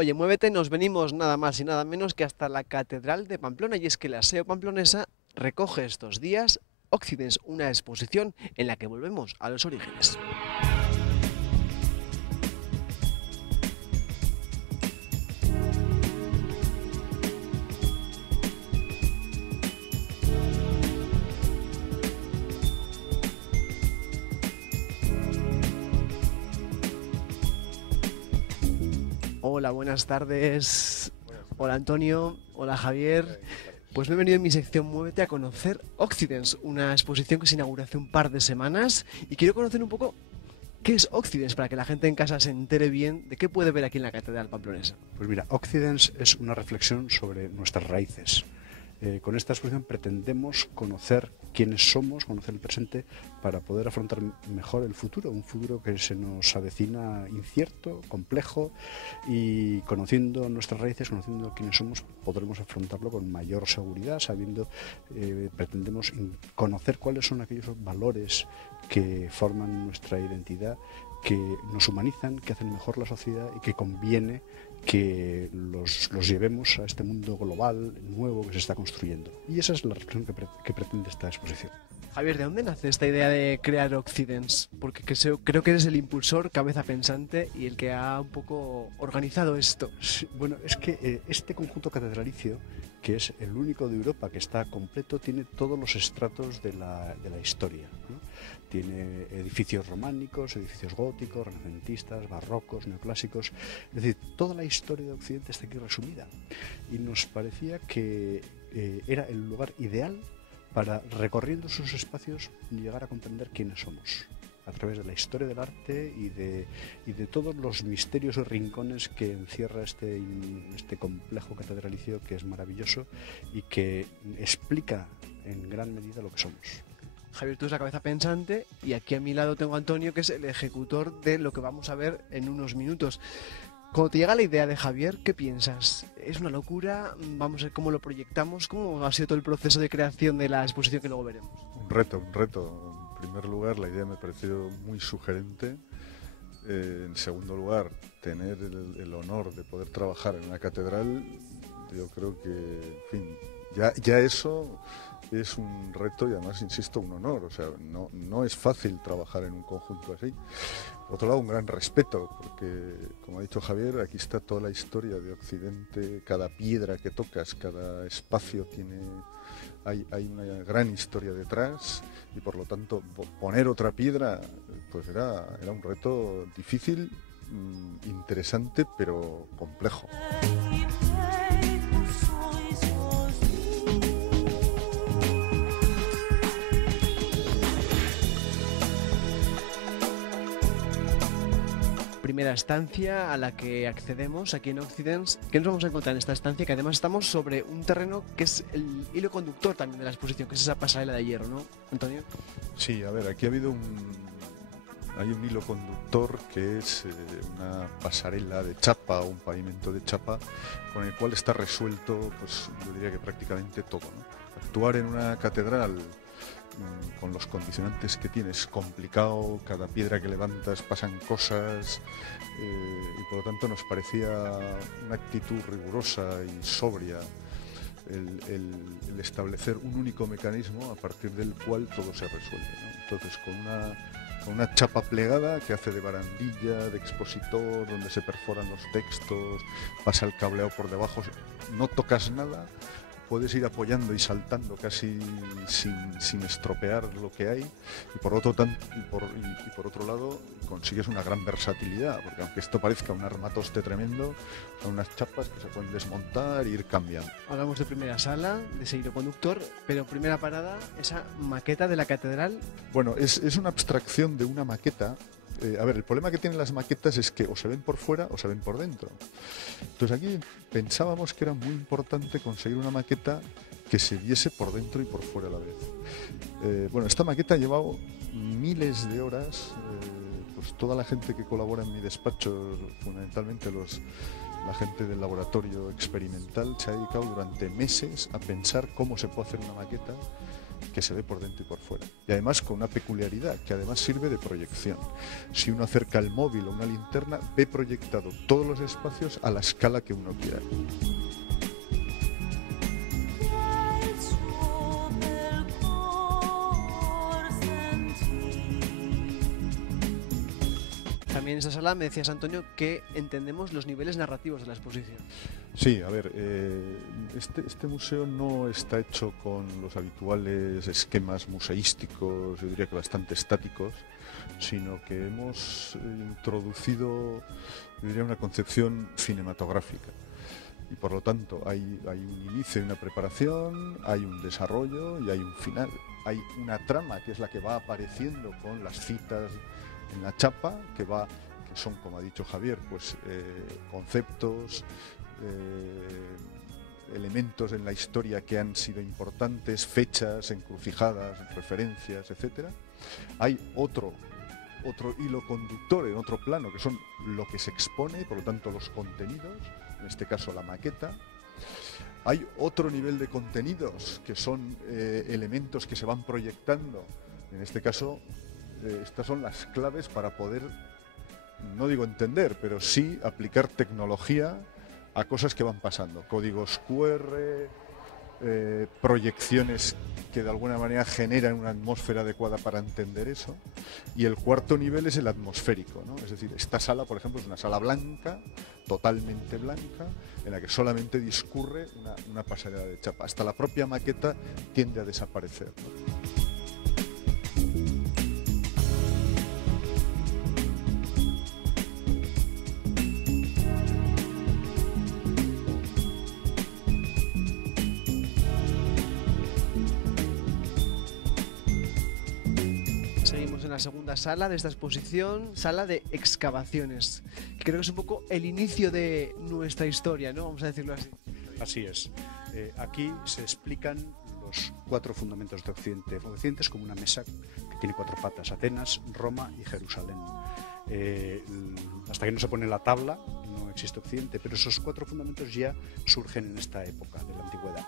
Oye, muévete, nos venimos nada más y nada menos que hasta la Catedral de Pamplona, y es que la SEO pamplonesa recoge estos días Occidens, una exposición en la que volvemos a los orígenes. Hola, buenas tardes. Buenas Hola tardes. Antonio, hola Javier. Buenas tardes. Pues me he venido en mi sección Muévete a conocer Occidens, una exposición que se inauguró hace un par de semanas, y quiero conocer un poco qué es Occidens para que la gente en casa se entere bien de qué puede ver aquí en la Catedral Pamplonesa. Pues mira, Occidens es una reflexión sobre nuestras raíces. Con esta exposición pretendemos conocer quiénes somos, conocer el presente, para poder afrontar mejor el futuro, un futuro que se nos avecina incierto, complejo, y conociendo nuestras raíces, conociendo quiénes somos, podremos afrontarlo con mayor seguridad, pretendemos conocer cuáles son aquellos valores que forman nuestra identidad, que nos humanizan, que hacen mejor la sociedad y que conviene que los llevemos a este mundo global nuevo que se está construyendo. Y esa es la reflexión que pretende esta exposición. Javier, ¿de dónde nace esta idea de crear Occidens? Porque creo que eres el impulsor, cabeza pensante y el que ha un poco organizado esto. Sí, bueno, es que este conjunto catedralicio, que es el único de Europa que está completo, tiene todos los estratos de la historia, ¿no? Tiene edificios románicos, edificios góticos, renacentistas, barrocos, neoclásicos. Es decir, toda la historia de Occidente está aquí resumida. Y nos parecía que era el lugar ideal para, recorriendo sus espacios, llegar a comprender quiénes somos a través de la historia del arte y de todos los misterios y rincones que encierra este complejo catedralicio, que es maravilloso y que explica en gran medida lo que somos. Javier, tú eres la cabeza pensante y aquí a mi lado tengo a Antonio, que es el ejecutor de lo que vamos a ver en unos minutos. Cuando te llega la idea de Javier, ¿qué piensas? ¿Es una locura? Vamos a ver cómo lo proyectamos. ¿Cómo ha sido todo el proceso de creación de la exposición que luego veremos? Un reto, un reto. En primer lugar, la idea me pareció muy sugerente. En segundo lugar, tener el honor de poder trabajar en una catedral, yo creo que, en fin, ya eso es un reto y además, insisto, un honor. O sea, no es fácil trabajar en un conjunto así. Por otro lado, un gran respeto, porque, como ha dicho Javier, aquí está toda la historia de Occidente, cada piedra que tocas, cada espacio hay una gran historia detrás, y por lo tanto poner otra piedra pues era un reto difícil, interesante, pero complejo. Primera estancia a la que accedemos aquí en Occidens. ¿Qué nos vamos a encontrar en esta estancia? Que además estamos sobre un terreno que es el hilo conductor también de la exposición, que es esa pasarela de hierro, ¿no, Antonio? Sí, a ver, aquí hay un hilo conductor que es una pasarela de chapa o un pavimento de chapa con el cual está resuelto, pues yo diría que prácticamente todo, ¿no? Actuar en una catedral con los condicionantes que tienes complicado, cada piedra que levantas pasan cosas, y por lo tanto nos parecía una actitud rigurosa y sobria el establecer un único mecanismo a partir del cual todo se resuelve, ¿no? Entonces, con una chapa plegada que hace de barandilla, de expositor, donde se perforan los textos, pasa el cableado por debajo, no tocas nada, puedes ir apoyando y saltando casi sin estropear lo que hay, y por otro lado consigues una gran versatilidad, porque aunque esto parezca un armatoste tremendo, son unas chapas que se pueden desmontar e ir cambiando. Hablamos de primera sala, de ese hilo conductor, pero primera parada, esa maqueta de la catedral. Bueno, es una abstracción de una maqueta. A ver, el problema que tienen las maquetas es que o se ven por fuera o se ven por dentro. Entonces aquí pensábamos que era muy importante conseguir una maqueta que se viese por dentro y por fuera a la vez. Bueno, esta maqueta ha llevado miles de horas. Pues toda la gente que colabora en mi despacho, fundamentalmente la gente del laboratorio experimental, se ha dedicado durante meses a pensar cómo se puede hacer una maqueta que se ve por dentro y por fuera. Y además con una peculiaridad, que además sirve de proyección. Si uno acerca el móvil o una linterna, ve proyectado todos los espacios a la escala que uno quiera. También en esta sala me decías, Antonio, que entendemos los niveles narrativos de la exposición. Sí, a ver, este museo no está hecho con los habituales esquemas museísticos, yo diría que bastante estáticos, sino que hemos introducido, yo diría, una concepción cinematográfica. Y por lo tanto hay un inicio y una preparación, hay un desarrollo y hay un final. Hay una trama que es la que va apareciendo con las citas en la chapa, que son, como ha dicho Javier, pues conceptos, elementos en la historia que han sido importantes, fechas, encrucijadas, referencias, etcétera. Hay otro hilo conductor en otro plano, que son lo que se expone, por lo tanto los contenidos, en este caso la maqueta. Hay otro nivel de contenidos, que son elementos que se van proyectando, en este caso estas son las claves para poder, no digo entender, pero sí aplicar tecnología a cosas que van pasando. Códigos QR, proyecciones que de alguna manera generan una atmósfera adecuada para entender eso. Y el cuarto nivel es el atmosférico, ¿no? Es decir, esta sala, por ejemplo, es una sala blanca, totalmente blanca, en la que solamente discurre una pasarela de chapa. Hasta la propia maqueta tiende a desaparecer, ¿no? La segunda sala de esta exposición, sala de excavaciones, que creo que es un poco el inicio de nuestra historia, ¿no? Vamos a decirlo así. Así es. Aquí se explican los 4 fundamentos de Occidente. Occidente es como una mesa que tiene 4 patas: Atenas, Roma y Jerusalén. Hasta que no se pone la tabla no existe Occidente, pero esos 4 fundamentos ya surgen en esta época de la antigüedad.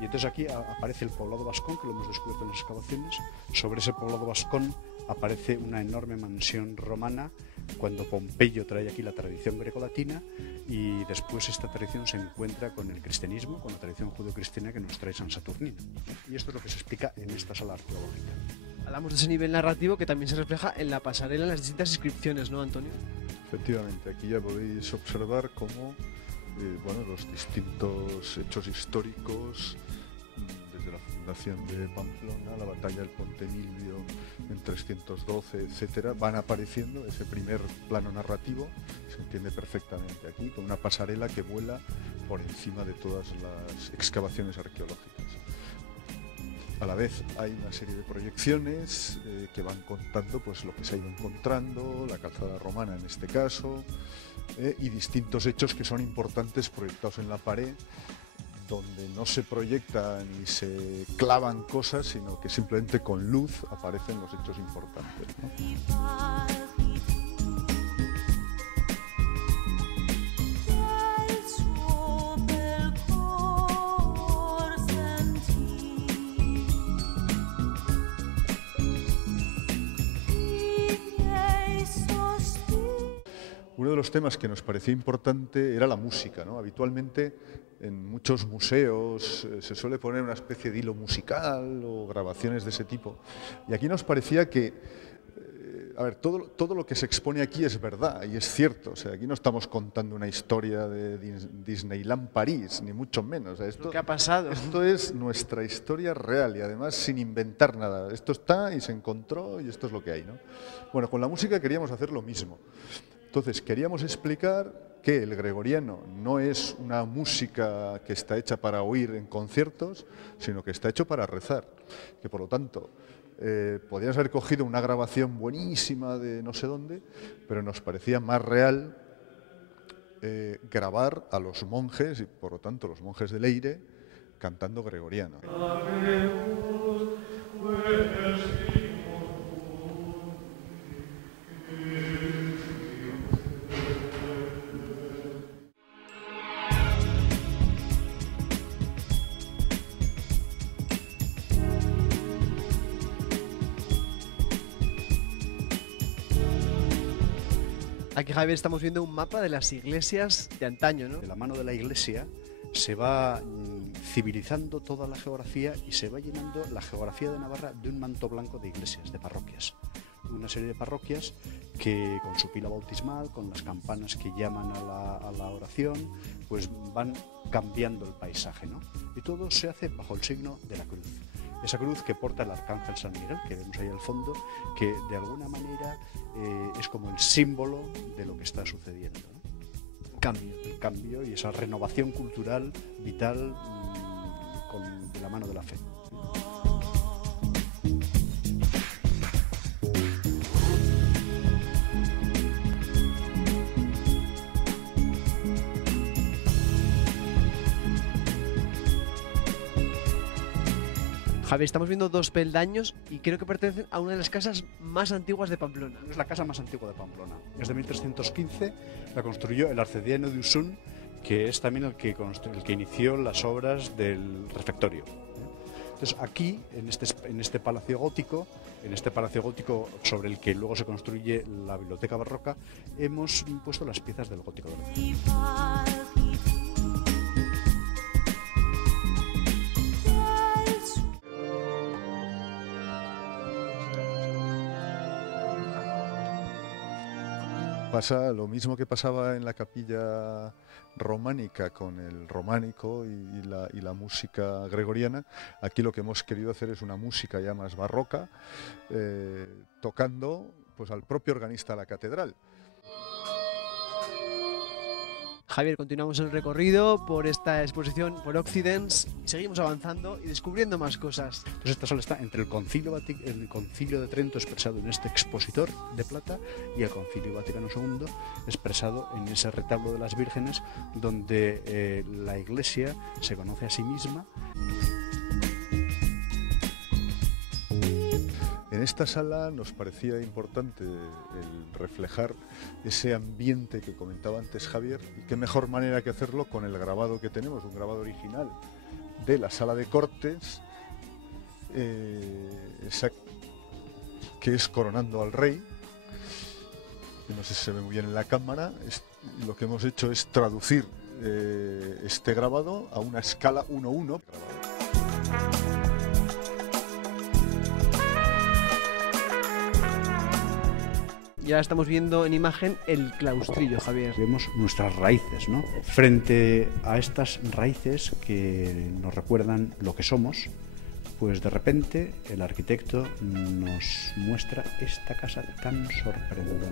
Y entonces aquí aparece el poblado vascón, que lo hemos descubierto en las excavaciones. Sobre ese poblado vascón aparece una enorme mansión romana, cuando Pompeyo trae aquí la tradición grecolatina, y después esta tradición se encuentra con el cristianismo, con la tradición judeocristiana que nos trae San Saturnino. Y esto es lo que se explica en esta sala arqueológica. Hablamos de ese nivel narrativo que también se refleja en la pasarela, en las distintas inscripciones, ¿no, Antonio? Efectivamente, aquí ya podéis observar cómo los distintos hechos históricos, desde la fundación de Pamplona, la batalla del Ponte Milvio en 312, etcétera, van apareciendo. Ese primer plano narrativo se entiende perfectamente aquí, con una pasarela que vuela por encima de todas las excavaciones arqueológicas. A la vez hay una serie de proyecciones que van contando pues lo que se ha ido encontrando, la calzada romana en este caso, y distintos hechos que son importantes proyectados en la pared, donde no se proyectan ni se clavan cosas, sino que simplemente con luz aparecen los hechos importantes, ¿no? Uno de los temas que nos parecía importante era la música, ¿no? Habitualmente en muchos museos se suele poner una especie de hilo musical o grabaciones de ese tipo. Y aquí nos parecía que, todo lo que se expone aquí es verdad y es cierto. O sea, aquí no estamos contando una historia de Disneyland París, ni mucho menos. Lo que ha pasado. Esto es nuestra historia real y además sin inventar nada. Esto está y se encontró y esto es lo que hay, ¿no? Bueno, con la música queríamos hacer lo mismo. Entonces, queríamos explicar que el gregoriano no es una música que está hecha para oír en conciertos, sino que está hecho para rezar. Que por lo tanto, podríamos haber cogido una grabación buenísima de no sé dónde, pero nos parecía más real grabar a los monjes, y por lo tanto los monjes de Leire, cantando gregoriano. Aquí, Javier, estamos viendo un mapa de las iglesias de antaño, ¿no? De la mano de la iglesia se va civilizando toda la geografía y se va llenando la geografía de Navarra de un manto blanco de iglesias, de parroquias. Una serie de parroquias que con su pila bautismal, con las campanas que llaman a la oración, pues van cambiando el paisaje, ¿no? Y todo se hace bajo el signo de la cruz. Esa cruz que porta el arcángel San Miguel, que vemos ahí al fondo, que de alguna manera es como el símbolo de lo que está sucediendo, ¿no? Cambio. El cambio y esa renovación cultural vital de la mano de la fe. Javier, estamos viendo dos peldaños y creo que pertenecen a una de las casas más antiguas de Pamplona. Es la casa más antigua de Pamplona. Es de 1315, la construyó el arcediano de Usún, que es también el que inició las obras del refectorio. Entonces aquí, en este palacio gótico sobre el que luego se construye la biblioteca barroca, hemos puesto las piezas del gótico de la Pasa lo mismo que pasaba en la capilla románica con el románico y la música gregoriana. Aquí lo que hemos querido hacer es una música ya más barroca, tocando pues al propio organista de la catedral. Javier, continuamos el recorrido por esta exposición por Occidens, seguimos avanzando y descubriendo más cosas. Entonces esta sala está entre el Concilio de Trento expresado en este expositor de plata y el Concilio Vaticano II expresado en ese retablo de las vírgenes, donde la Iglesia se conoce a sí misma. En esta sala nos parecía importante el reflejar ese ambiente que comentaba antes Javier, y qué mejor manera que hacerlo con el grabado que tenemos, un grabado original de la Sala de Cortes, que es Coronando al Rey. No sé si se ve muy bien en la cámara. Lo que hemos hecho es traducir este grabado a una escala 1:1. Ya estamos viendo en imagen el claustrillo, Javier. Vemos nuestras raíces, ¿no? Frente a estas raíces que nos recuerdan lo que somos, pues de repente el arquitecto nos muestra esta casa tan sorprendente.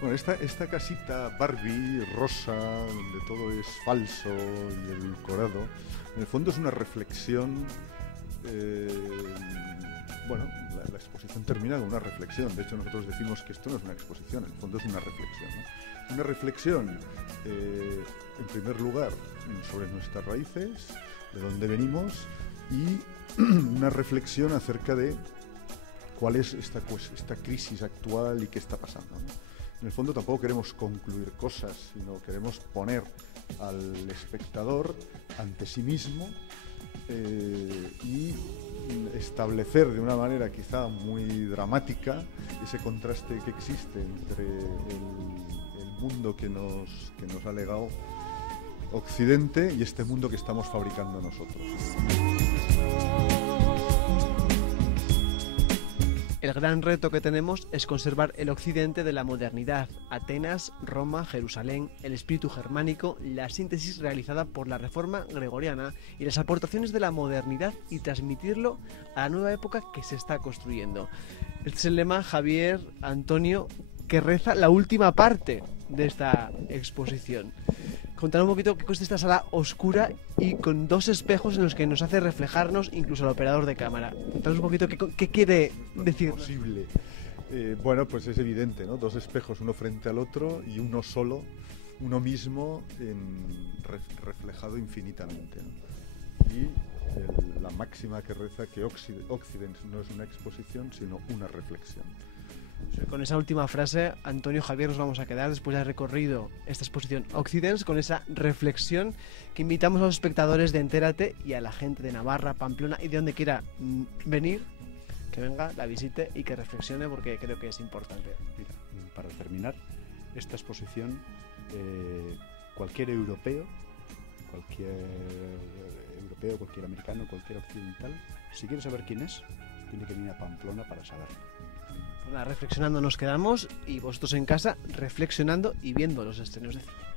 Bueno, esta casita Barbie, rosa, donde todo es falso y edulcorado, en el fondo es una reflexión. Bueno, la exposición termina con una reflexión. De hecho, nosotros decimos que esto no es una exposición, en el fondo es una reflexión, ¿no? Una reflexión, en primer lugar, sobre nuestras raíces, de dónde venimos, y una reflexión acerca de cuál es esta crisis actual y qué está pasando, ¿no? En el fondo tampoco queremos concluir cosas, sino queremos poner al espectador ante sí mismo y establecer de una manera quizá muy dramática ese contraste que existe entre el mundo que nos ha legado Occidente y este mundo que estamos fabricando nosotros. El gran reto que tenemos es conservar el occidente de la modernidad, Atenas, Roma, Jerusalén, el espíritu germánico, la síntesis realizada por la reforma gregoriana y las aportaciones de la modernidad, y transmitirlo a la nueva época que se está construyendo. Este es el lema, Javier, Antonio, que reza la última parte de esta exposición. Contar un poquito qué cuesta esta sala oscura y con dos espejos en los que nos hace reflejarnos incluso al operador de cámara. Contanos un poquito qué quiere decir. Posible. Bueno, pues es evidente, ¿no? Dos espejos, uno frente al otro y uno solo, uno mismo reflejado infinitamente, ¿no? Y la máxima que reza que Occidens no es una exposición, sino una reflexión. Con esa última frase, Antonio, Javier, nos vamos a quedar después de haber recorrido esta exposición Occidens, con esa reflexión que invitamos a los espectadores de Entérate y a la gente de Navarra, Pamplona y de donde quiera venir, que venga, la visite y que reflexione, porque creo que es importante. Mira, para terminar, esta exposición, cualquier europeo, cualquier americano, cualquier occidental, si quiere saber quién es, tiene que venir a Pamplona para saberlo. Pues nada, reflexionando nos quedamos y vosotros en casa reflexionando y viendo los estrenos de cine.